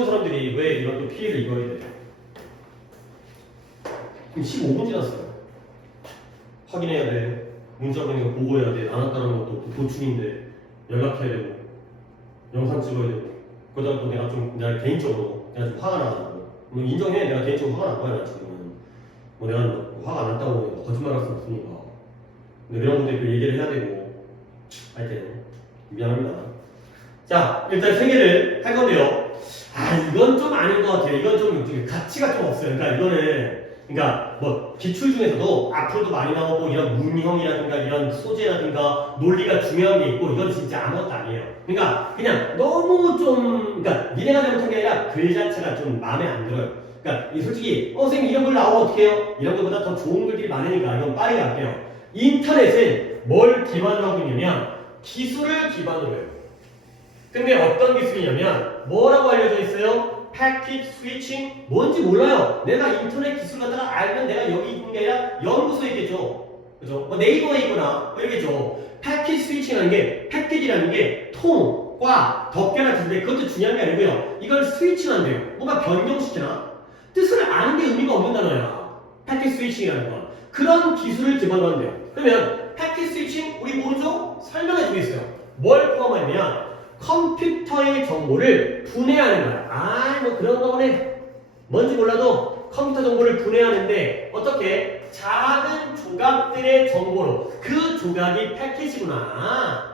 쉬운 사람들이 왜 이런 또 피해를 입어야 돼? 지금 15분 지났어요. 확인해야 돼. 문자 보내는 거 보고해야 돼. 안 왔다는 것도 도충인데 연락해야 되고 영상 찍어야 되고 그러다 또 내가 개인적으로 내가 좀 화가 나가지고 뭐 인정해. 내가 개인적으로 화가 난 거야 나 지금. 뭐 내가 뭐 화가 안 났다고 거짓말할 수 없으니까. 근데 이런 분들 그 얘기를 해야 되고 하여튼 미안합니다. 자 일단 세 개를 할 건데요. 아 이건 좀 아닌 것 같아요. 이건 좀 가치가 좀 없어요. 그러니까 이거는 그러니까 뭐 기출 중에서도 앞으로도 많이 나오고 이런 문형이라든가 이런 소재라든가 논리가 중요한 게 있고 이건 진짜 아무것도 아니에요. 그러니까 그냥 너무 좀 그러니까 니네가 잘못한 게 아니라 글 자체가 좀 마음에 안 들어요. 그러니까 솔직히 선생님 이런 글 나오면 어떻게 해요? 이런 것보다 더 좋은 글들이 많으니까 이건 빠르게 할게요. 인터넷은 뭘 기반으로 하고 있냐면 기술을 기반으로 해요. 근데 어떤 기술이냐면 뭐라고 알려져 있어요? 패킷 스위칭? 뭔지 몰라요. 내가 인터넷 기술 갖다가 알면 내가 여기 있는 게 아니라 연구소에 있겠죠. 그죠? 뭐 네이버에 있거나 뭐 이러겠죠. 패킷 스위칭이라는 게 패킷이라는 게 통, 과, 덮개나 기술인데 그것도 중요한 게 아니고요. 이걸 스위칭한대요. 뭔가 변경시키나? 뜻을 아는 게 의미가 없는 단어야. 패킷 스위칭이라는 건. 그런 기술을 기반으로 한대요. 그러면 패킷 스위칭 우리 모르죠? 설명해 주겠어요. 뭘 포함하냐면 컴퓨터의 정보를 분해하는 거야. 아, 뭐 그런 거네. 뭔지 몰라도 컴퓨터 정보를 분해하는데 어떻게? 작은 조각들의 정보로. 그 조각이 패킷이구나.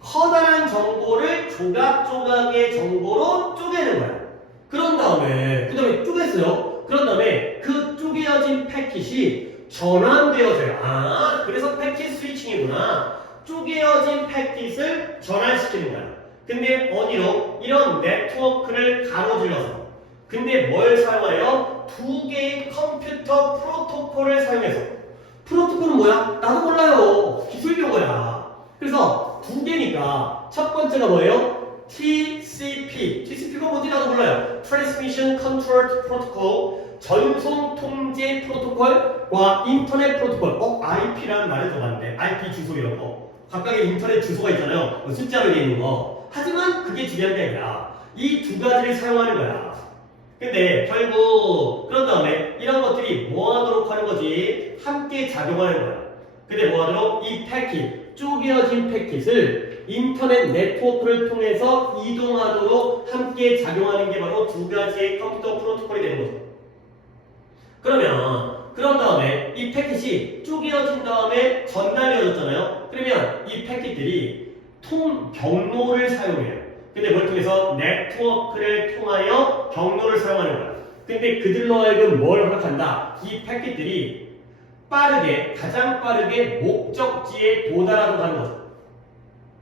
커다란 정보를 조각조각의 정보로 쪼개는 거야. 그런 다음에 쪼갰어요. 그런 다음에 그 쪼개어진 패킷이 전환되어져요. 아, 그래서 패킷 스위칭이구나. 쪼개어진 패킷을 전환시키는 거야. 근데 어디로? 이런 네트워크를 가로질러서. 근데 뭘 사용하여? 두 개의 컴퓨터 프로토콜을 사용해서. 프로토콜은 뭐야? 나도 몰라요. 기술 용어야. 그래서 두 개니까 첫 번째가 뭐예요? TCP. TCP가 뭔지 나도 몰라요. Transmission Control Protocol. 전송 통제 프로토콜과 인터넷 프로토콜. IP라는 말을 들어봤는데 IP 주소 이런 거. 각각의 인터넷 주소가 있잖아요. 숫자로 되어 있는 거. 하지만 그게 중요한 게 아니라 이 두 가지를 사용하는 거야. 근데 결국 그런 다음에 이런 것들이 뭐 하도록 하는 거지? 함께 작용하는 거야. 근데 뭐 하도록? 이 패킷, 쪼개어진 패킷을 인터넷 네트워크를 통해서 이동하도록 함께 작용하는 게 바로 두 가지의 컴퓨터 프로토콜이 되는 거죠. 그런 다음에 이 패킷이 쪼개어진 다음에 전달되어졌잖아요. 그러면 이 패킷들이 경로를 사용해요. 근데 뭘 통해서? 네트워크를 통하여 경로를 사용하는 거야. 근데 그들로 하여금 뭘 허락한다? 이 패킷들이 가장 빠르게 목적지에 도달하도록 하는 거죠.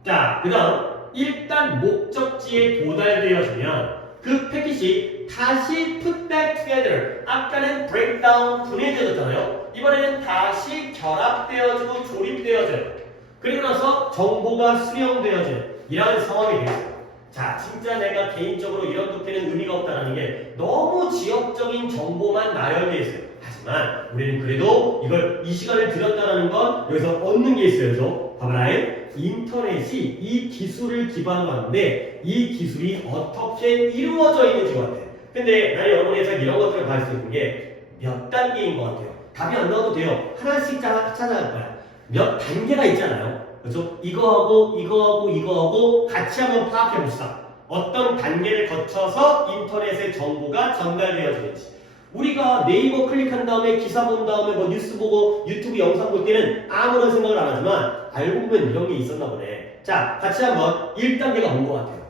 자, 그 다음 일단 목적지에 도달되어지면 그 패킷이 다시 put back together. 아까는 breakdown, 분해되어졌잖아요. 이번에는 다시 결합되어지고 조립되어져요. 그리고 나서 정보가 수령되어지는 이런 상황이 되겠어요. 자, 진짜 내가 개인적으로 이런 도피는 의미가 없다는 게 너무 지역적인 정보만 나열되어 있어요. 하지만 우리는 그래도 이걸 이 시간을 들였다는 건 여기서 얻는 게 있어요. 그래서 봐봐라. 인터넷이 이 기술을 기반으로 하는데 이 기술이 어떻게 이루어져 있는지 같아. 근데 나는 여러분에서 이런 것들을 볼 수 있는 게 몇 단계인 것 같아요. 답이 안 나와도 돼요. 하나씩 찾아갈 거야. 몇 단계가 있잖아요. 그렇죠? 이거하고 같이 한번 파악해 봅시다. 어떤 단계를 거쳐서 인터넷의 정보가 전달되어지는지. 우리가 네이버 클릭한 다음에 기사 본 다음에 뭐 뉴스 보고 유튜브 영상 볼 때는 아무런 생각을 안 하지만 알고 보면 이런 게 있었나 보네. 자, 같이 한번 1단계가 온 것 같아요.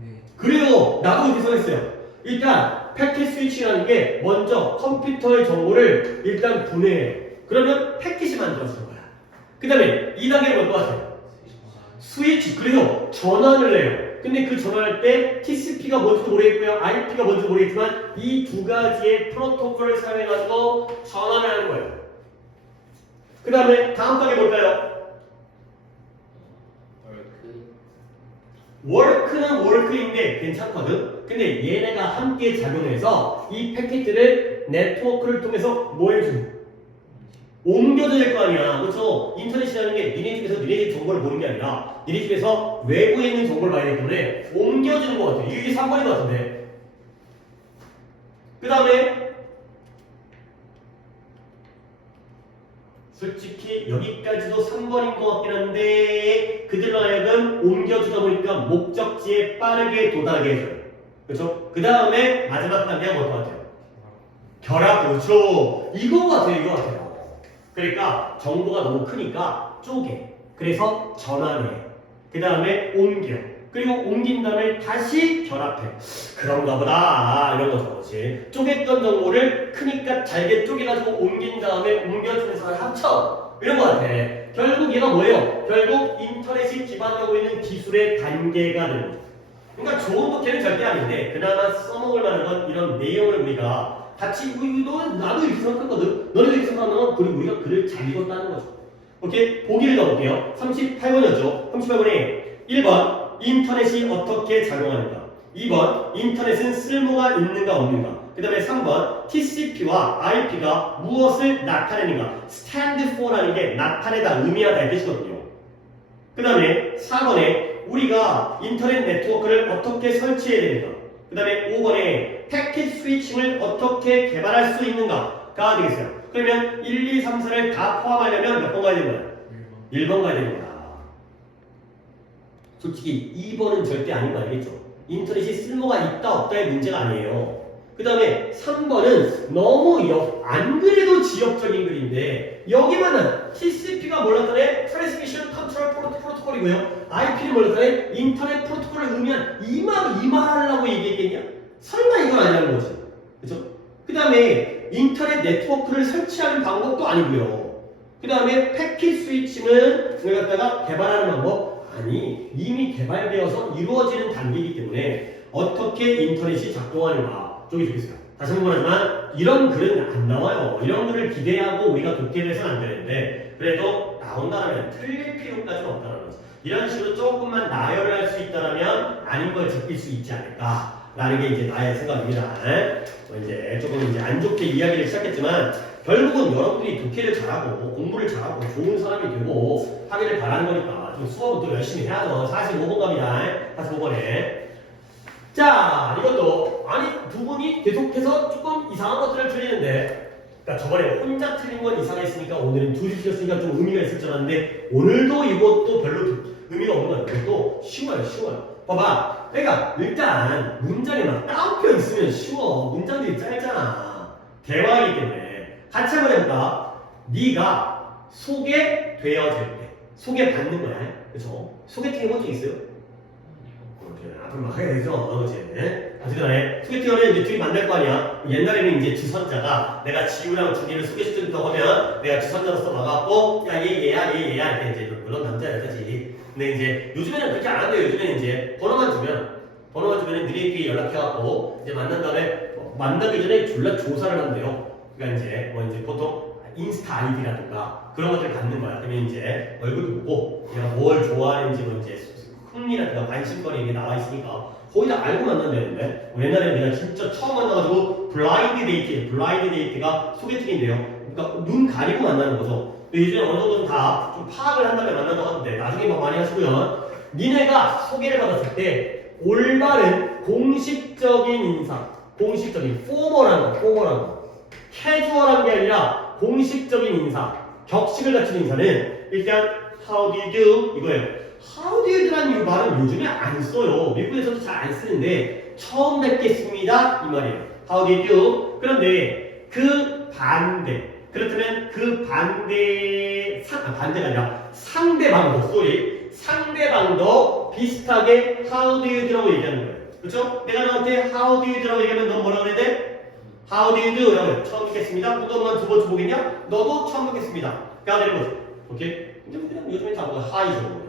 네. 그래요. 나도 이렇게 생각했어요. 일단 패킷 스위칭이라는 게 먼저 컴퓨터의 정보를 일단 분해해. 그러면 패킷이 만들어지는 거야. 그 다음에 2단계는 뭘 것 같아요? 스위치. 그래서 전환을 해요. 근데 그 전환할 때 TCP가 뭔지도 모르겠고요. IP가 뭔지도 모르겠지만 이 두 가지의 프로토콜을 사용해가지고 전환을 하는 거예요. 그 다음에 다음 단계 뭘까요? 워크는 워크인데 괜찮거든? 근데 얘네가 함께 작용해서 이 패킷들을 네트워크를 통해서 뭐 해주는? 옮겨야 될 거 아니야. 그렇죠? 인터넷이라는 게 니네 집에서 니네 집 정보를 보는 게 아니라 니네 집에서 외부에 있는 정보를 봐야 되기 때문에 옮겨주는 것 같아. 이게 3번인 것 같은데. 그 다음에 솔직히 여기까지도 3번인 것 같긴 한데 그들로 하여금 옮겨주다 보니까 목적지에 빠르게 도달하게 해줘요. 그렇죠? 그 다음에 마지막 단계가 뭘 것 같아요? 결합. 그렇죠. 이거 같아요. 이거 같아요. 그러니까 정보가 너무 크니까 쪼개. 그래서 전환해. 그 다음에 옮겨. 그리고 옮긴 다음에 다시 결합해. 그런가 보다. 이런 거죠. 그렇지? 쪼갰던 정보를 크니까 잘게 쪼개가지고 옮긴 다음에 옮겨주면서 합쳐. 이런 거 같아. 결국 얘가 뭐예요? 결국 인터넷이 기반하고 있는 기술의 단계가 되는 거죠. 그러니까 좋은 독해는 절대 아닌데 그나마 써먹을 만한 건 이런 내용을 우리가 같이 나도 이렇게 생각하거든. 너네도 이렇게 생각하면 그리고 우리가 글을 잘 읽었다는 거죠. 오케이? 보기를 넣어볼게요. 38번이었죠. 38번에 1번 인터넷이 어떻게 작용하는가. 2번 인터넷은 쓸모가 있는가 없는가. 그 다음에 3번 TCP와 IP가 무엇을 나타내는가. stand for라는 게 나타내다, 의미하다 이 뜻이거든요. 그 다음에 4번에 우리가 인터넷 네트워크를 어떻게 설치해야 되는가. 그 다음에 5번에 패킷 스위칭을 어떻게 개발할 수 있는가가 되겠어요. 그러면 1, 2, 3, 4를 다 포함하려면 몇 번 가야 되는 거야? 1번 가야 되는 거야. 솔직히 2번은 절대 아닌 거 알겠죠? 인터넷이 쓸모가 있다 없다의 문제가 아니에요. 그 다음에 3번은 너무 안 그래도 지역적인 글인데 여기만은 TCP가 뭘 나타내? Transmission Control Protocol이고요. IP를 뭘 나타내? 인터넷 프로토콜을 의미한 이 말하려고 얘기했겠냐? 설마 이건 아니라는 거지. 그렇죠? 그 다음에 인터넷 네트워크를 설치하는 방법도 아니고요. 그 다음에 패킷 스위칭은 그걸 갖다가 개발하는 방법? 아니, 이미 개발되어서 이루어지는 단계이기 때문에 어떻게 인터넷이 작동하는가 쪽이 좋겠어요. 다시 한 번 하지만 이런 글은 안 나와요. 이런 글을 기대하고 우리가 독해를 해서는 안 되는데 그래도 나온다면 틀릴 필요까지는 없다는 거죠. 이런 식으로 조금만 나열을 할 수 있다면 아닌 걸 제낄 수 있지 않을까라는 게 이제 나의 생각입니다. 이제 조금 이제 안 좋게 이야기를 시작했지만 결국은 여러분들이 독해를 잘하고 공부를 잘하고 좋은 사람이 되고 하기를 바라는 거니까 좀 수업은 또 열심히 해야죠. 45번 갑니다. 45번에. 자, 이것도 아니 두 분이 계속해서 조금 이상한 것들을 틀리는데 그러니까 저번에 혼자 틀린 건 이상했으니까 오늘은 둘이 틀렸으니까 좀 의미가 있을 줄 알았는데 오늘도 이것도 별로 의미가 없는 거 같아요. 이것도 쉬워요. 봐봐. 그러니까 일단 문장에 막 따옴표 있으면 쉬워. 문장들이 짧잖아. 대화이기 때문에 같이 한번 해볼까? 네가 소개되어질 때 소개받는 거야. 그렇죠? 소개팅 해본 적 있어요? 앞으로 막 해야 되죠. 그렇지? 어쨌든 소개팅을 이제 둘이 만날 거 아니야. 옛날에는 이제 주선자가 내가 지우랑 준이를 소개시켜준다고 하면 내가 주선자로서 나가고 야 얘야 이렇게 이제 물론 남자 여자지. 근데 이제 요즘에는 그렇게 안 한대요. 요즘에는 이제 번호만 주면은 너희끼리 연락해갖고 이제 만난 다음에 만나기 전에 졸라 조사를 한대요. 그러니까 이제 이제 보통 인스타 아이디라든가 그런 것들을 갖는 거야. 그러면 이제 얼굴 보고 내가 뭘 좋아하는지 이제 흥미라든가 관심거리 이게 나와 있으니까 거의 다 알고 만난다는데 옛날에 내가 진짜 처음 만나가지고 블라인드 데이트가 소개팅인데요. 그러니까 눈 가리고 만나는 거죠. 근데 요즘에 어느 정도는 다 좀 파악을 한 다음에 만난다고 하는데 나중에 막 많이 하시고요. 니네가 소개를 받았을 때 올바른 공식적인 인사, 공식적인 포멀한 거, 캐주얼한 게 아니라 공식적인 인사, 격식을 갖춘 인사는 일단 How do you do? 이거예요. How do you do라는 이 말은 요즘에 안 써요. 미국에서도 잘 안 쓰는데 처음 뵙겠습니다 이 말이에요. How do you do? 그런데 그 반대 그렇다면 그 반대가 아니라 상대방도 비슷하게 How do you do라고 얘기하는 거예요. 그렇죠? 내가 너한테 How do you do라고 얘기하면 넌 뭐라고 해야 돼? How do you do? 라고 해요. 처음 뵙겠습니다. 넌 두 번째 보겠냐? 너도 처음 뵙겠습니다. 가 되는 거죠. 오케이? 근데 그냥 요즘에 다 뭐가 하이죠.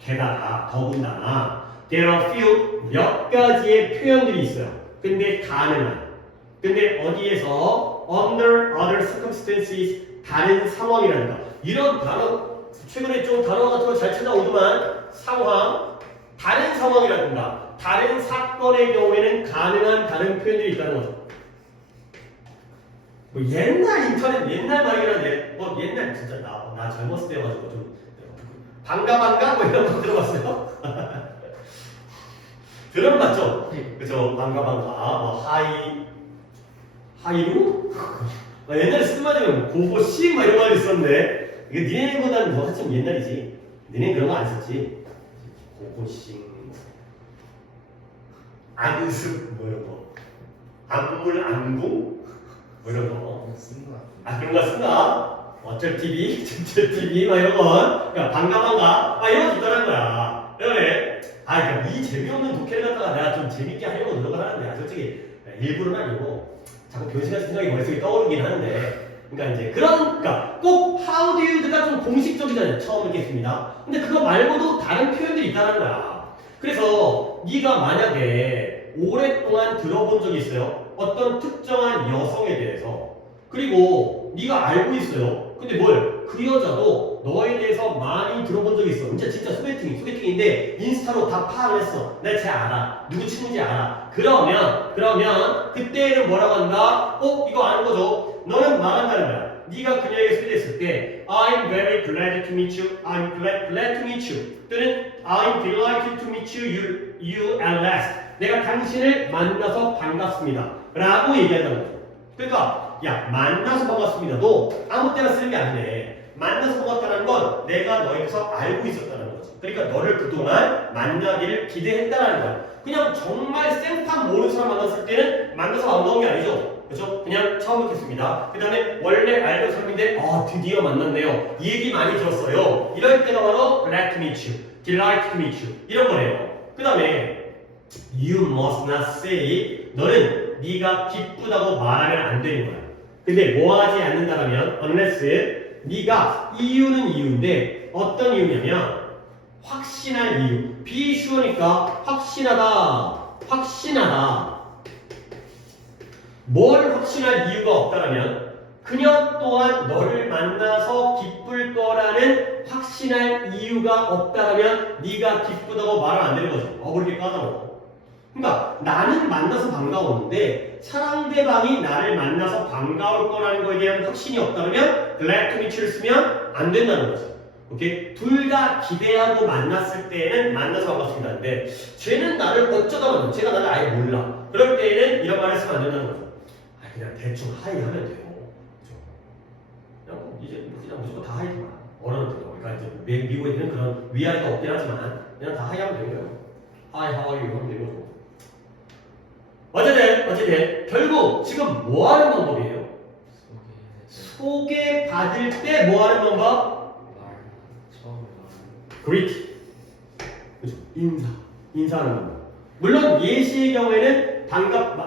게다가 더군다나 there are few 몇 가지의 표현들이 있어요. 근데 어디에서 under other circumstances 다른 상황이란다. 이런 단어 최근에 좀 단어 같은 거 잘 찾아오더만 상황 다른 상황이라든가 다른 사건의 경우에는 가능한 다른 표현들이 있다는 거죠. 뭐 옛날 인터넷 옛날 말이긴 한데 옛날 진짜 나 젊었을 때 가지고 좀 반가 뭐 이런 거 들어봤어요? 들어봤죠? 그죠? 반가 뭐 하이 하이루? 옛날에 쓰마지면 고고씨 막 이런 말 있었는데 이거 니네보다는 더 한참 옛날이지. 니네 그런 거 안 썼지. 고고씨 안습 뭐 이런 거 안물 안궁 뭐 이런 거 그런 거 쓴다. 어쩔 TV, 진짜 TV 막 이런 건 그러니까 반가 막 이런 거 있더라는 거야. 그다음에 그러니까 이 재미없는 독해를 갖다가 내가 좀 재밌게 하려고 노력을 하는데 솔직히 일부러는 아니고 자꾸 변신같은 생각이 머릿속에 떠오르긴 하는데 그러니까 이제 그러니까 꼭 how do you가 좀 공식적이잖아요. 처음 읽겠습니다. 근데 그거 말고도 다른 표현들이 있다는 거야. 그래서 네가 만약에 오랫동안 들어본 적이 있어요. 어떤 특정한 여성에 대해서 그리고 네가 알고 있어요. 근데 그 여자도 너에 대해서 많이 들어본 적이 있어. 진짜 소개팅인데 인스타로 다 파악을 했어. 내가 쟤 알아. 누구 친구인지 알아. 그러면 그때는 뭐라고 한다? 이거 아는 거죠? 너는 말한다는 거야. 네가 그녀에게 소개됐을 때 I'm very glad to meet you. I'm glad to meet you. 또는 I'm delighted to meet you at last. 내가 당신을 만나서 반갑습니다. 라고 얘기한다는 거죠. 그러니까 야 만나서 반갑습니다도 아무 때나 쓰는 게 아니네. 만나서 반갑다는 건 내가 너에 대해서 알고 있었다는 거지. 그러니까 너를 그동안 만나기를 기대했다는 거야. 그냥 정말 생판 모르는 사람 만났을 때는 만나서 반가운 게 아니죠. 그렇죠? 그냥 처음 뵙겠습니다. 그 다음에 원래 알던 사람인데 드디어 만났네요. 이 얘기 많이 들었어요. 이럴 때가 바로 glad to meet you, delight to meet you 이런 거래요. 그 다음에 you must not say 너는 네가 기쁘다고 말하면 안 되는 거야. 근데 뭐 하지 않는다라면 unless 네가 이유는 이유인데 어떤 이유냐면 확신할 이유. be sure니까 확신하다. 뭘 확신할 이유가 없다라면 그녀 또한 너를 만나서 기쁠 거라는 확신할 이유가 없다라면 네가 기쁘다고 말은 안 되는 거죠. 그렇게 까다로워. 그러니까 나는 만나서 반가웠는데 상대방이 나를 만나서 반가울 거라는 거에 대한 확신이 없다면 glad to meet you를 쓰면 안 된다는 거죠. 오케이? 둘 다 기대하고 만났을 때는 만나서 반갑습니다. 근데 쟤는 나를 어쩌다 만나. 쟤가 나를 아예 몰라. 그럴 때에는 이런 말을 쓰면 안 된다는 거죠. 그냥 대충 하이 하면 돼요. 그렇죠? 그냥 무조건 다 하이 만 어른들도. 그러니까 이제 미국에는 그런 위아래가 없긴 하지만 그냥 다 하이 하면 되는 거예요. 하이 하와이 하면 되는 거죠. 어쨌든 결국 지금 뭐 하는 방법이에요? 소개받을 때 뭐 하는 방법? greet. 그죠? 인사하는 방법. 물론 예시의 경우에는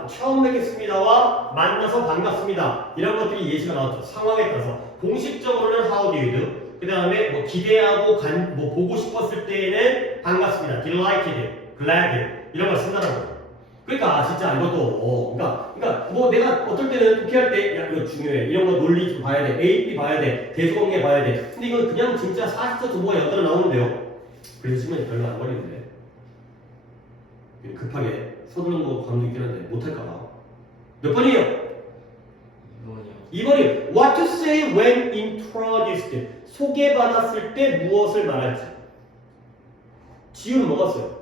처음 뵙겠습니다와 만나서 반갑습니다. 이런 것들이 예시가 나왔죠. 상황에 따라서. 공식적으로는 how do you do? 그 다음에 기대하고 보고 싶었을 때에는 반갑습니다. delighted, glad 이런 걸 쓴다는 거죠. 그러니까 진짜 이것도 그러니까 내가 어떨 때는 독해할 때 이거 중요해. 이런 거 논리 좀 봐야 돼. A, B 봐야 돼. 대수관계 봐야 돼. 근데 이건 그냥 진짜 40초 도보가 연달아 나오는데요. 그래서 시간이 별로 안 걸리는데 급하게 서두르는 거 감도 있긴 한데 못할까봐. 몇 번이에요? 2번이요. What to say when introduced. 소개받았을 때 무엇을 말할지. 지우는 뭐가 써요?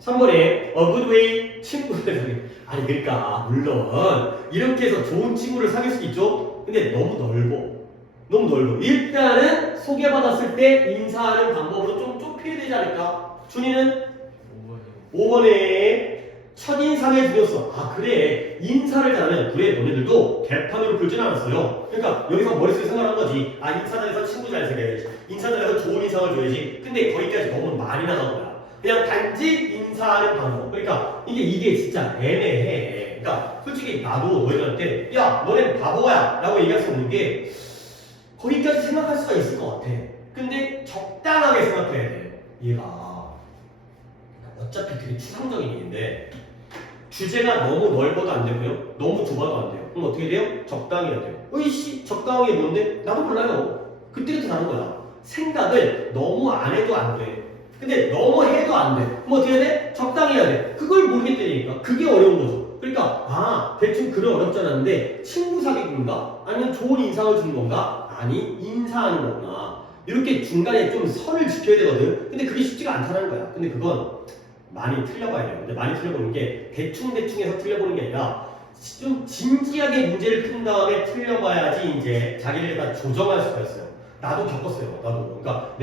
3번에 a good way 친구들 아니 그러니까 물론 이렇게 해서 좋은 친구를 사귈 수 있죠. 근데 너무 넓어. 일단은 소개받았을 때 인사하는 방법으로 좀 좁혀야 되지 않을까? 준이는 5번에 첫인상에 죽였어. 그래 인사를 잘하면 그래 너네들도 개판으로 굴진 않았어요. 그러니까 여기서 머릿속에 생각한 거지. 인사장에서 친구 잘 생겨야지. 인사장에서 좋은 인상을 줘야지. 근데 거기까지 너무 많이 나간 거야. 그냥 단지 인사하는 방법. 그러니까 이게 진짜 애매해. 그러니까 솔직히 나도 너희들한테 야 너넨 바보야 라고 얘기할 수 없는 게 거기까지 생각할 수가 있을 것 같아. 근데 적당하게 생각해야 돼. 얘가 어차피 되게 추상적인 얘기인데 주제가 너무 넓어도 안 되고요. 너무 좁아도 안 돼요. 그럼 어떻게 돼요? 적당히 해야 돼요. 적당한 게 뭔데? 나도 몰라요. 그때부터 나는 거야. 생각을 너무 안 해도 안 돼. 근데 너무 해도 안 돼. 그럼 어떻게 해야 돼? 적당히 해야 돼. 그걸 모르겠다니까. 그게 어려운 거죠. 그러니까 대충 글은 어렵지 않았는데 친구 사귀기인가? 아니면 좋은 인상을 주는 건가? 아니 인사하는 거구나. 이렇게 중간에 좀 선을 지켜야 되거든. 근데 그게 쉽지가 않다는 거야. 근데 그건 많이 틀려봐야 돼요. 근데 많이 틀려보는 게 대충해서 틀려보는 게 아니라 좀 진지하게 문제를 푼 다음에 풀려봐야지 이제 자기를 다 조정할 수가 있어요. 나도 겪었어요. 나도. 그러니까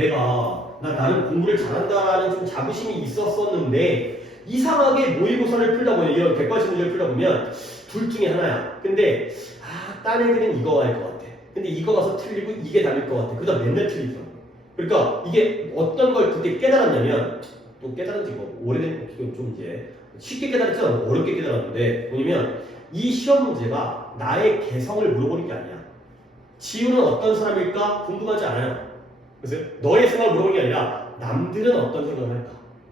나는 공부를 잘한다라는 좀 자부심이 있었었는데 이상하게 모의고사를 풀다 보면 이런 객관식 문제를 풀다 보면 둘 중에 하나야. 근데 딴 애들은 이거 할 것 같아. 근데 이거 가서 틀리고 이게 답일 것 같아. 그다음 맨날 틀리더라고. 그러니까 이게 어떤 걸 그때 깨달았냐면 또 깨달은 지가 오래된 좀 이제 쉽게 깨달았지 않고 어렵게 깨달았는데 뭐냐면 이 시험 문제가 나의 개성을 물어보는 게 아니야. 지우는 어떤 사람일까 궁금하지 않아요. 그래서 너의 생각을 물어보는 게 아니라 남들은 어떤 생각을 할까?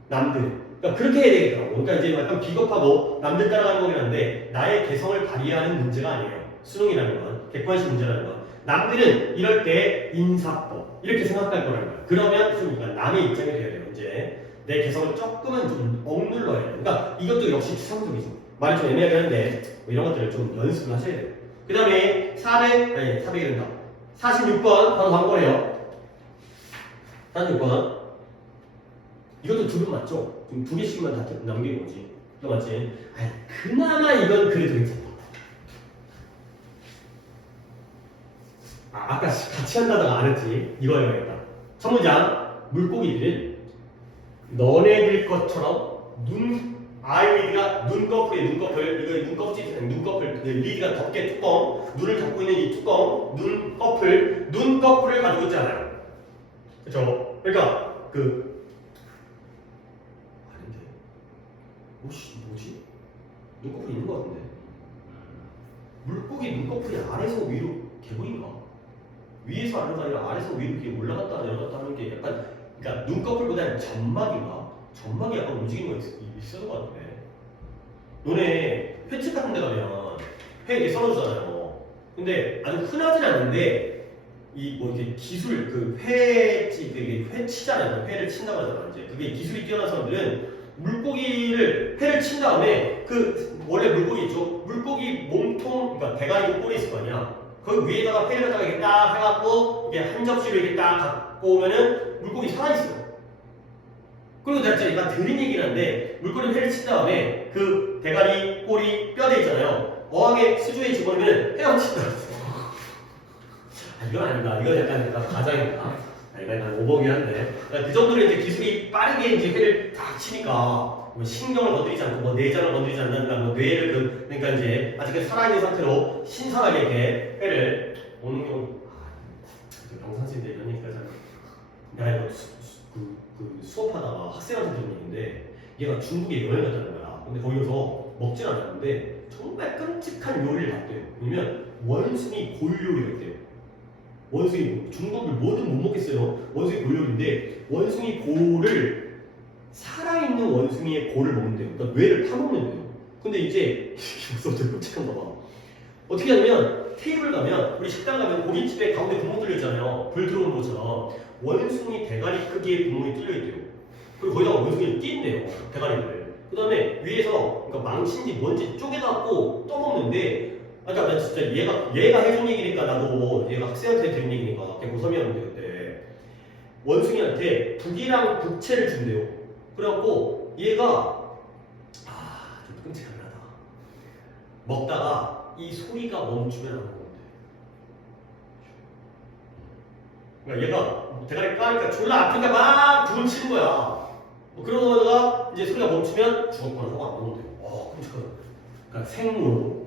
남들. 그러니까 그렇게 해야 되겠더라고. 그러니까 이제 약간 비겁하고 남들 따라가는 거긴 한데 나의 개성을 발휘하는 문제가 아니에요. 수능이라는 건 객관식 문제라는 건 남들은 이럴 때 인사법 이렇게 생각할 거라는 거야. 그러면 좀 그러니까 남의 입장이 돼야 돼요. 이제 내 개성을 조금은 좀 억눌러야 돼요. 그러니까 이것도 역시 추상적이죠. 말이 좀 애매하긴 한데 뭐 이런 것들을 좀 연습을 하셔야 돼요. 그 다음에 400이 된다. 46번 바로 광고래요. 46번 이것도 두 분 맞죠? 지금 두 개씩만 다 남기는 거지. 이거 맞지? 그나마 이건 그래도 괜찮다. 아까 같이 한다다가 안 했지. 이거 해야겠다. 첫 문장 물고기들은 너네들 것처럼 아이리드가 눈꺼풀 이거 눈꺼풀 리드가 덮개 뚜껑 눈을 덮고 있는 이 뚜껑 눈꺼풀을 가지고 있잖아요. 그렇죠? 그러니까 아닌데 뭐지? 눈꺼풀이 있는 것 같은데 물고기 눈꺼풀이 아래서 위로 개구리인가? 위에서 아래가 아니라 아래서 위로 이렇게 올라갔다 내려갔다 하는 게 약간 그러니까 눈꺼풀보다는 점막인가? 점막이 약간 움직이는 거 있었던 것 같은데 너네 횟집 같은 데 가면 회 이렇게 썰어주잖아요. 근데 아주 흔하진 않은데 이 뭐 이렇게 기술 회집 이게 회 치잖아요. 회를 친다고 하잖아요. 이제 그게 기술이 뛰어난 사람들은 회를 친 다음에 원래 물고기 있죠. 물고기 몸통 그러니까 대가리고 꼬리 있을 거 아니야. 그 위에다가 회를 갖다가 이렇게 딱 해갖고 이게 한 접시를 이렇게 딱 갖고 오면은 물고기 살아있어. 그리고 내가 진짜 약간 들은 얘기긴 한데 물고기 회를 친 다음에 그 대가리, 꼬리, 뼈대 있잖아요. 어항에 수조에 집어넣으면 회가 친다. 이건 아니다. 이건 약간 가장이다. 이건 약간 오버긴 한데 그 정도로 이제 기술이 빠르게 이제 회를 딱 치니까 뭐 신경을 건드리지 않고 뭐 내장을 건드리지 않는다. 뭐 뇌를 그러니까 이제 아직 살아있는 상태로 신선하게 이렇게 회를 먹는 경우 영상인데 이런 얘기까지 하면 내가 이거 수업하다가 학생한테 들은 얘기인데 얘가 중국에 여행 갔다는 거야. 근데 거기서 먹진 않았는데 정말 끔찍한 요리를 봤대요. 왜냐면 원숭이 골 요리가 있대요. 원숭이 중국을 뭐든 못 먹겠어요. 원숭이 골 요리인데 원숭이 골을 살아있는 원숭이의 골을 먹는데요. 그러니까 뇌를 파먹는데요. 근데 이제 벌써부터 끔찍한가 봐. 어떻게 하냐면 테이블 가면 우리 식당 가면 고깃집에 가운데 구멍 뚫려 있잖아요. 불 들어오는 것처럼 원숭이 대가리 크기의 구멍이 뚫려 있대요. 그리고 거기다가 원숭이를 낀대요. 대가리를. 그 다음에 위에서 그러니까 망친지 뭔지 쪼개갖고 떠먹는데 그러니까 나 진짜 얘가 해준 얘기니까 나도 얘가 학생한테 들은 얘기니까 걔 고3이었는데 그때 원숭이한테 북이랑 북채를 준대요. 그래갖고 얘가 좀 끔찍하긴 하다. 먹다가 이 소리가 멈추면 안 먹는데. 그러니까 얘가 대가리 까니까 졸라 아프니까 막 두번 치는 거야. 그러다가 이제 소리가 멈추면 죽었거나 하고 안 먹는데요. 끔찍하다. 그러니까 생물.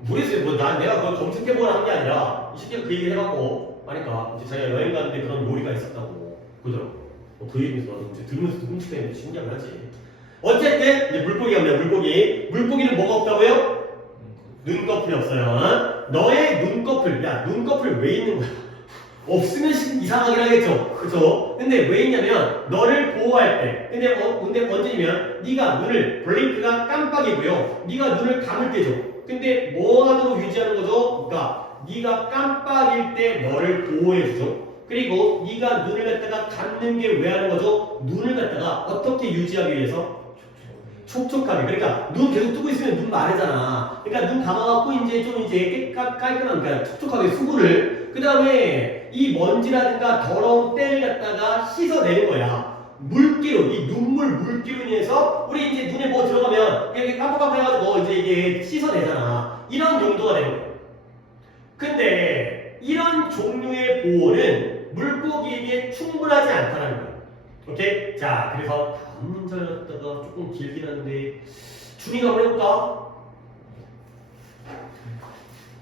모르겠어요. 내가 그걸 검색해보거나 한 게 아니라 이 새끼가 그 얘기를 해갖고 하니까 이제 자기가 여행 갔는데 그런 요리가 있었다고 그러더라고. 그 얘기에서 나도 이제 들으면서 끔찍했는데 신기하긴 하지. 어쨌든 이제 물고기가 뭐냐 물고기는 뭐가 없다고요? 눈꺼풀이 없어요. 너의 눈꺼풀 눈꺼풀 왜 있는 거야? 없으면 이상하긴 하겠죠. 그죠? 근데 왜 있냐면 너를 보호할 때 근데 언제냐면 네가 눈을 블링크가 깜빡이고요. 네가 눈을 감을 때죠. 근데 뭐 하도록 유지하는 거죠? 그러니까 네가 깜빡일 때 너를 보호해주죠. 그리고 네가 눈을 갖다가 감는 게 왜 하는 거죠? 눈을 갖다가 어떻게 유지하기 위해서? 촉촉하게. 그러니까 눈 계속 뜨고 있으면 눈 마르잖아. 그러니까 눈 감아갖고 이제 좀 이제 깔끔한 그러니까 촉촉하게 수분을 그 다음에 이 먼지라든가 더러운 때를 갖다가 씻어내는 거야. 물기로 이 눈물 물기로 인해서 우리 이제 눈에 뭐 들어가면 이렇게 깜빡깜빡 해가지고 이제 되게 씻어내잖아. 이런 용도가 되는 거야. 근데 이런 종류의 보호는 물고기에게 충분하지 않다는 거야. 오케이? 자, 그래서 다음 문제였다가 조금 길긴 한데 준이가 한번 해볼까?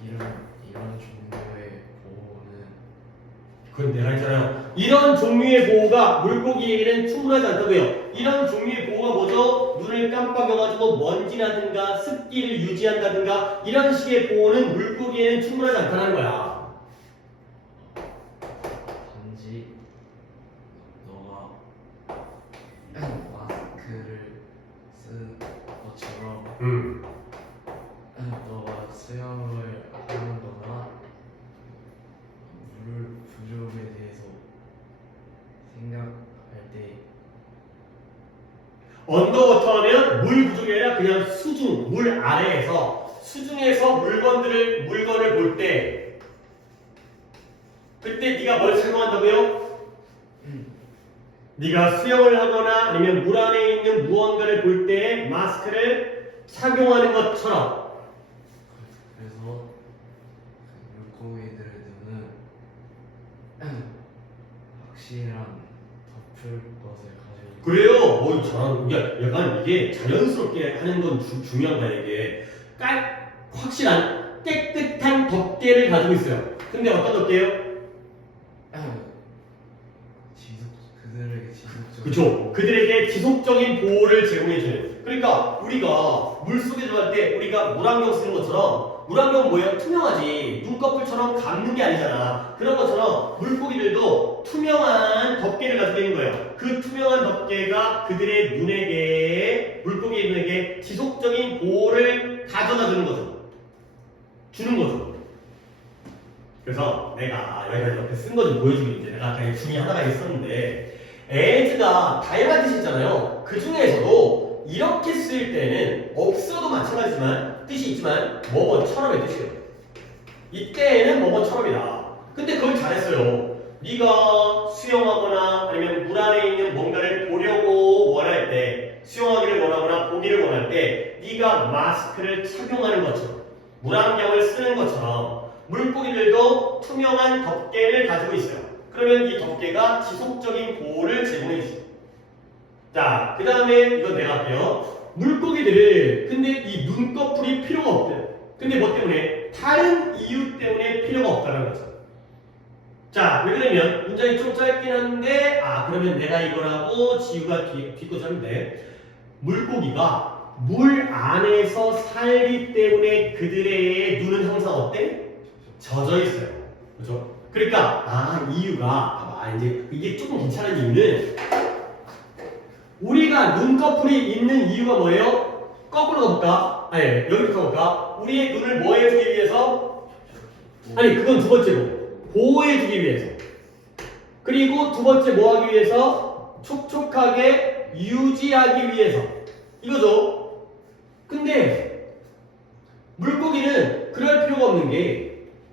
이런 종류의 보호는 그건 내가 했잖아요. 이런 종류의 보호가 물고기에게는 충분하지 않다고요. 이런 종류의 보호가 뭐죠? 눈을 깜빡여가지고 먼지라든가 습기를 유지한다든가 이런 식의 보호는 물고기에는 충분하지 않다는 거야. 단지 너가 마스크를 쓴 것처럼 너가 수영을 하는 거나 물 부족에 대해서 생각할 때 언더워터 하면 물 부족이 아니라 그냥 수중, 물 아래에서 수중에서 물건을 볼 때 그때 네가 뭘 착용한다고요? 네가 수영을 하거나 아니면 물 안에 있는 무언가를 볼 때 마스크를 착용하는 것처럼 그래서 물고기들의 눈은 확실한 덮을 것을 가지고 그래요. 약간 이게 자연스럽게 하는 건 중요한 거야 이게 확실한 깨끗한 덮개를 가지고 있어요. 근데 어떤 덮개요? 그들에게 지속적인 그쵸. 그들에게 지속적인 보호를 제공해주는. 그러니까 우리가 물속에 들어갈 때 우리가 물안경 쓰는 것처럼 물안경은 뭐예요? 투명하지. 눈꺼풀처럼 감는 게 아니잖아. 그런 것처럼 물고기들도 투명한 덮개를 가지고 있는 거예요. 그 투명한 덮개가 그들의 눈에게 물고기의 눈에게 지속적인 보호를 가져다 주는 거죠. 주는 거죠. 그래서 내가 여기다 옆에 쓴 거 좀 보여주겠는데 내가 아까 중에 하나가 있었는데 as가 다양한 뜻이 있잖아요. 그 중에서도 이렇게 쓸 때는 없어도 마찬가지지만 뜻이 있지만 뭐뭐처럼의 뜻이에요. 이때에는 뭐뭐처럼이다. 근데 그걸 잘했어요. 네가 수영하거나 아니면 물 안에 있는 뭔가를 보려고 원할 때 수영하기를 원하거나 보기를 원할 때 네가 마스크를 착용하는 것처럼 물안경을 쓰는 것처럼 물고기들도 투명한 덮개를 가지고 있어요. 그러면 이 덮개가 지속적인 보호를 제공해 주죠. 자, 그 다음에 이건 내가 할게요. 물고기들은 근데 이 눈꺼풀이 필요가 없대요. 근데 뭐 때문에? 다른 이유 때문에 필요가 없다는 거죠. 자, 왜 그러면 문장이 좀 짧긴 한데 그러면 내가 이거라고 지우가 뒷거처럼 돼. 물고기가 물 안에서 살기 때문에 그들의 눈은 항상 어때? 젖어 있어요. 그죠? 그러니까 이유가 이제 이게 조금 괜찮은 이유는 우리가 눈꺼풀이 있는 이유가 뭐예요? 거꾸로 가볼까? 여기부터 가볼까? 우리의 눈을 뭐 해주기 위해서? 그건 두 번째로 보호해주기 위해서. 그리고 두 번째 뭐 하기 위해서? 촉촉하게 유지하기 위해서. 이거죠? 근데 물고기는 그럴 필요가 없는 게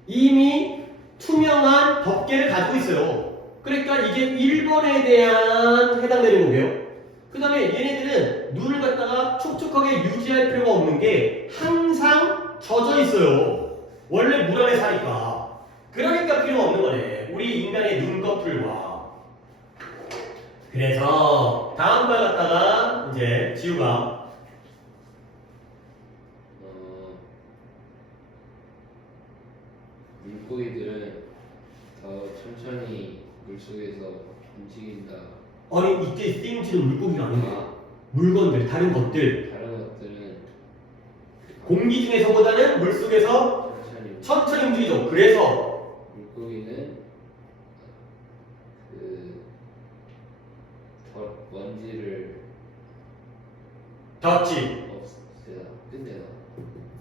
이미 투명한 덮개를 가지고 있어요. 그러니까 이게 1번에 대한 해당되는 거고요. 그 다음에 얘네들은 눈을 갖다가 촉촉하게 유지할 필요가 없는 게 항상 젖어 있어요. 원래 물 안에 사니까. 그러니까 필요가 없는 거네. 우리 인간의 눈꺼풀과. 그래서 다음 말 갖다가 이제 지우가 물고기들은 더 천천히 물속에서 움직인다. 아니 이때 쓰임지는 물고기가 아니야. 물건들, 다른 것들. 다른 것들은 공기 중에서보다는 물속에서 천천히 움직이죠. 그래서 물고기는 먼지를 덧지. 없애다, 끝내다.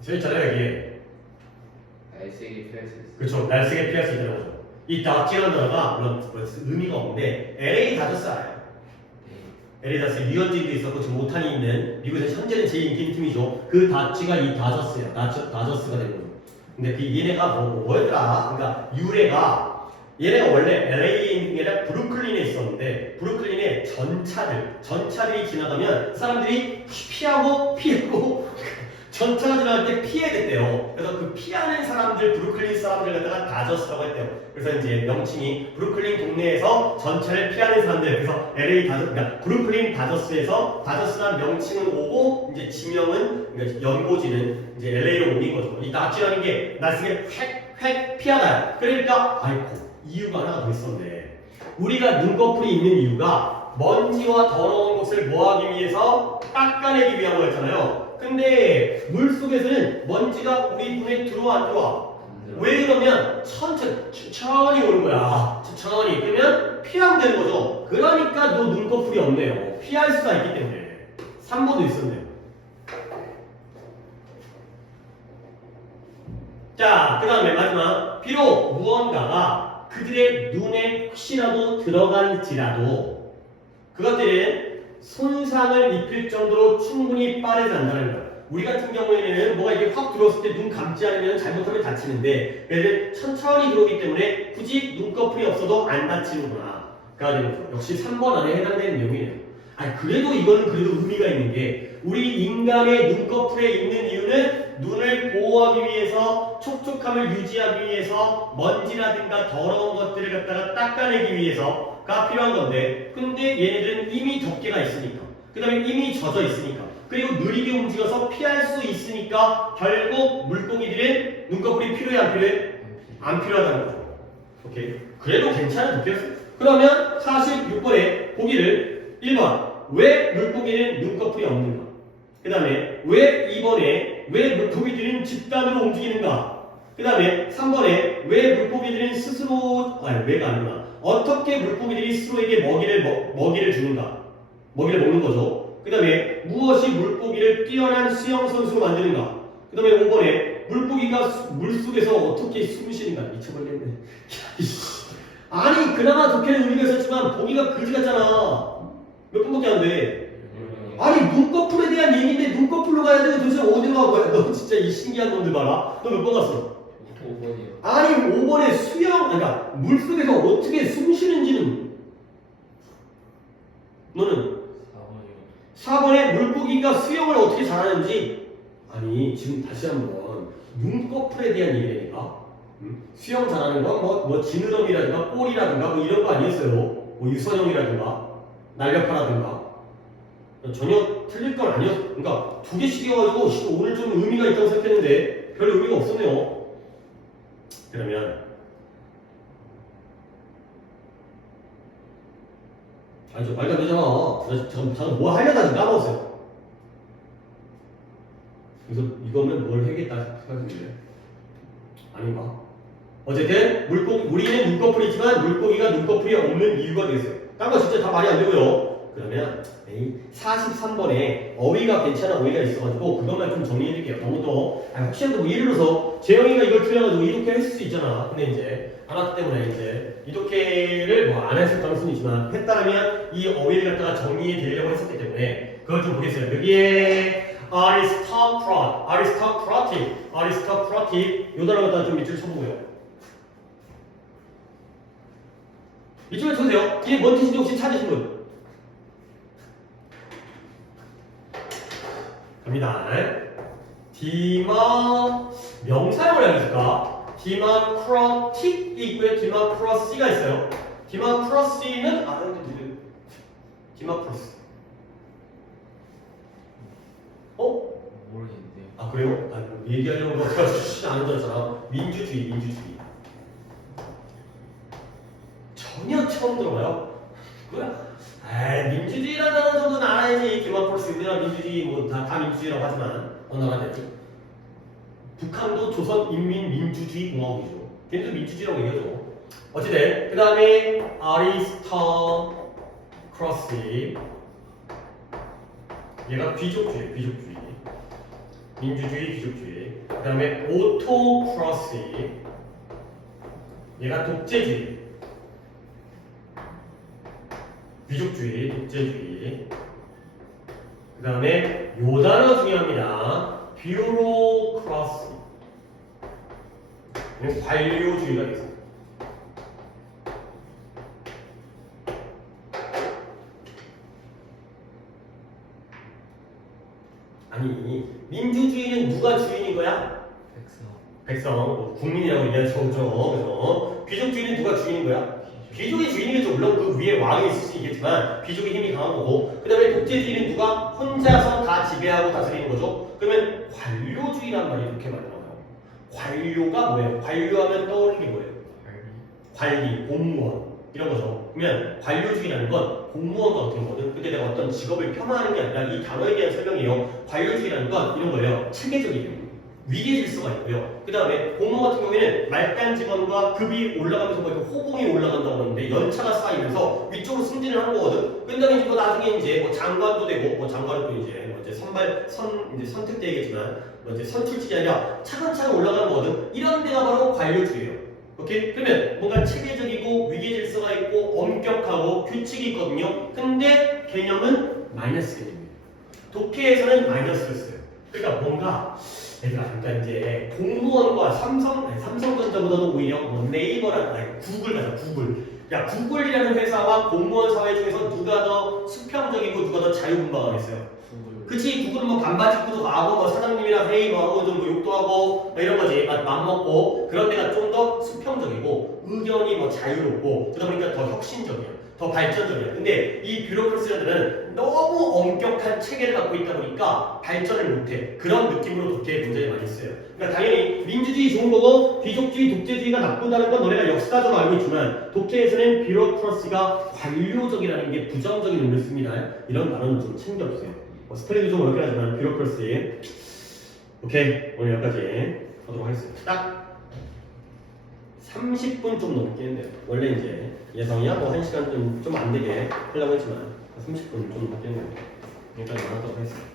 저 있잖아요 여기에. 날쌔게 피할 수 있어. 그렇죠. 날쌔게 피할 수 있다는 거죠. 이 덧지라는 단어가 물론 의미가 없는데 LA 다저스 알아요? LA 다저스 유현진도 있었고 지금 오탄이 있는 미국에서 현재는 제일 인기 있는 팀이죠. 그 덧지가 이 다저스예요. 다저스가 되는 거죠. 근데 그 얘네가 뭐였더라? 그러니까 유래가 얘네가 원래 LA에 있는 게 아니라 브루클린에 있었는데 브루클린에 전차들이 지나가면 사람들이 피하고 전차가 지나갈 때 피해야 됐대요. 그래서 그 피하는 사람들, 브루클린 사람들 갖다가 다저스라고 했대요. 그래서 이제 명칭이 브루클린 동네에서 전차를 피하는 사람들, 그래서 LA 다저, 그러니까 브루클린 다저스에서 다저스라는 명칭은 오고 이제 지명은 그러니까 연고지는 이제 LA로 옮긴 거죠. 이 낫지라는 게 낯쓰게 획 피하다. 그러니까 아이고 이유가 하나가 더 있었네. 우리가 눈꺼풀이 있는 이유가 먼지와 더러운 것을 뭐하기 위해서 닦아내기 위한 거였잖아요. 근데 물 속에서는 먼지가 우리 눈에 들어와 안 들어와? 왜 그러면 천천히 오는 거야. 천천히. 그러면 피하면 되는 거죠. 그러니까 너 눈꺼풀이 없네요. 피할 수가 있기 때문에. 3번도 있었네요. 자, 그 다음에 마지막. 비록 무언가가 그들의 눈에 혹시라도 들어갈지라도 그것들은 손상을 입힐 정도로 충분히 빠르지 않다는 거예요. 우리 같은 경우에는 뭐가 이게 확 들어왔을 때 눈 감지 않으면 잘못하면 다치는데 얘는 천천히 들어오기 때문에 굳이 눈꺼풀이 없어도 안 다치는구나. 가 되는 거죠. 역시 3번 안에 해당되는 내용이네요. 아니 그래도 이거는 그래도 의미가 있는 게 우리 인간의 눈꺼풀에 있는 이유는 눈을 보호하기 위해서 촉촉함을 유지하기 위해서 먼지라든가 더러운 것들을 갖다가 닦아내기 위해서가 필요한 건데 근데 얘네들은 이미 덮개가 있으니까 그 다음에 이미 젖어 있으니까 그리고 느리게 움직여서 피할 수 있으니까 결국 물고기들은 눈꺼풀이 필요해 안 필요해? 안 필요하다는 거죠. 오케이. 그래도 괜찮은 덮개였어요. 그러면 46번에 보기를 1번 왜 물고기는 눈꺼풀이 없는가? 그 다음에 왜 2번에 왜 물고기들은 집단으로 움직이는가? 그 다음에 3번에 왜 물고기들은 스스로 왜가 아니구나 어떻게 물고기들이 스스로에게 먹이를 주는가? 먹이를 먹는 거죠. 그 다음에 무엇이 물고기를 뛰어난 수영선수로 만드는가? 그 다음에 5번에 물고기가 물속에서 어떻게 숨 쉬는가? 미쳐버리겠네. 아니 그나마 덕혜는 의미가 있었지만 보기가 그지 같잖아. 몇 분밖에 안 돼. 아니 눈꺼풀에 대한 얘기인데 눈꺼풀로 가야 되고 도대체 어디로 갈 거야? 너 진짜 이 신기한 놈들 봐라. 너 몇 번 갔어? 5번이요. 아니 5번에 수영, 그러니까 물속에서 어떻게 숨 쉬는지는 너는 4번에 물고기가 수영을 어떻게 잘하는지 아니 지금 다시 한번 눈꺼풀에 대한 얘기니까 수영 잘하는 건 뭐 지느러미라든가 꼬리라든가 뭐 이런 거 아니었어요. 뭐 유선형이라든가 날렵하라든가 전혀 틀릴 건 아니었어. 그러니까 두 개씩이어가지고 오늘 좀 의미가 있다고 생각했는데 별 의미가 없었네요. 그러면 아니 저 말도 안 되잖아. 나 잠깐 뭐 하려다 지금 까먹었어요. 그래서 이거는 뭘 해야겠다 생각했는데 아닌가? 어쨌든 우리는 눈꺼풀이 있지만 물고기가 눈꺼풀이 없는 이유가 되겠어요. 딴 거 진짜 다 말이 안 되고요. 그러면 43번에 어휘가 괜찮은 어휘가 있어가지고 그것만 좀 정리해드릴게요. 너무 또 혹시라도 뭐 예를 들어서 재영이가 이걸 틀려가지고 이렇게 했을 수 있잖아. 근데 이제 안 왔기 때문에 이제 이렇게를 뭐 안 했을 가능성이 있지만 했다면 이 어휘를 갖다가 정리해 드리려고 했었기 때문에 그걸 좀 보겠어요. 여기에 aristocratic 요 단어 갖다가 좀 밑줄 쳐보고요. 밑줄을 쳐주세요. 뒤에 뭔 뜻인지 혹시 찾으신 분? 갑니다. 명사형을 알려줄까? 디마크라틱이 있고요. 디마크라시가 있어요. 디마크라시는 디마크라시. 모르겠는데요. 아 그래요? 얘기하려는 거 제가 안 들었잖아. 민주주의. 전혀 처음 들어봐요. 뭐야? 민주주의라는 단어 정도는 알아야지. 디마크라시, 우리나라 민주주의 뭐 다 민주주의라고 하지만 어느 나라든 북한도 조선인민민주주의공화국이죠. 걔네도 민주주의라고 얘기하죠. 어쨌든 그 다음에 아리스토크라시 얘가 귀족주의 민주주의 귀족주의. 그 다음에 오토크라시 얘가 독재주의 귀족주의 독재주의. 그 다음에 요 단어 중요합니다. 뷰로크라시 관료주의가 되겠습니다. 아니 민주주의는 누가 주인인 거야? 백성. 백성, 뭐 국민이라고 얘기하죠. 그죠? 귀족주의는 누가 주인인 거야? 귀족이 주인이겠죠. 물론 그 위에 왕이 있을 수 있겠지만 귀족의 힘이 강한 거고, 그 다음에 독재주의는 누가 혼자서 다 지배하고 다스리는 거죠. 그러면 관료주의란 말이 이렇게 많이 나와요. 관료가 뭐예요? 관료하면 떠오르는 게 뭐예요? 관리, 공무원 이런 거죠. 그러면 관료주의라는 건 공무원과 같은 거거든. 근데 내가 어떤 직업을 폄하하는 게 아니라 이 단어에 대한 설명이에요. 관료주의라는 건 이런 거예요. 체계적이에요. 위계 질서가 있고요. 그 다음에 공무원 같은 경우에는 말단 직원과 급이 올라가면서 뭐 이렇게 호봉이 올라간다고 하는데 연차가 쌓이면서 위쪽으로 승진을 하는 거거든. 그다음에 이제 뭐 나중에 이제 뭐 장관도 되고, 뭐 장관은 또 이제 뭐 이제 이제 선택되겠지만 뭐 이제 선출직이 아니라 차근차근 올라가는 거거든. 이런 데가 바로 관료주의예요. 오케이? 그러면 뭔가 체계적이고 위계 질서가 있고 엄격하고 규칙이 있거든요. 근데 개념은 마이너스 개념이에요. 독해에서는 마이너스를 써요. 그러니까 뭔가 얘들아, 그러니까 이제 공무원과 삼성전자보다도 오히려 뭐 네이버랑 아니 구글 가자. 구글. 야, 구글이라는 회사와 공무원 사회 중에서 누가 더 수평적이고 누가 더 자유분방하겠어요? 그치, 구글은 뭐 반바지 입고도 가고 뭐 사장님이랑 회의 뭐 하고 좀 뭐 욕도 하고 뭐 이런 거지. 맘먹고 그런 데가 좀 더 수평적이고 의견이 뭐 자유롭고 그러다 보니까 더 혁신적이야. 더 발전적이야. 근데 이 뷰로크라시들은 너무 엄격한 체계를 갖고 있다 보니까 발전을 못해. 그런 느낌으로 독해에 굉장히 많이 써요. 그러니까 당연히 민주주의 좋은 거고 귀족주의, 독재주의가 나쁘다는 건 너네가 역사적으로 알고 있지만 독해에서는 뷰로크라시가 관료적이라는 게 부정적인 의미를 씁니다. 이런 단어는 좀 챙겨주세요. 스펠링도 좀 어렵긴 하지만 뷰로크라시. 오케이, 오늘 여기까지 하도록 하겠습니다. 딱 30분 좀 넘게 했네요. 원래 이제 예상이야 뭐 1시간 좀 안 되게 하려고 했지만 30분 좀 넘게 했네요. 여기까지 하도록 하겠습니다.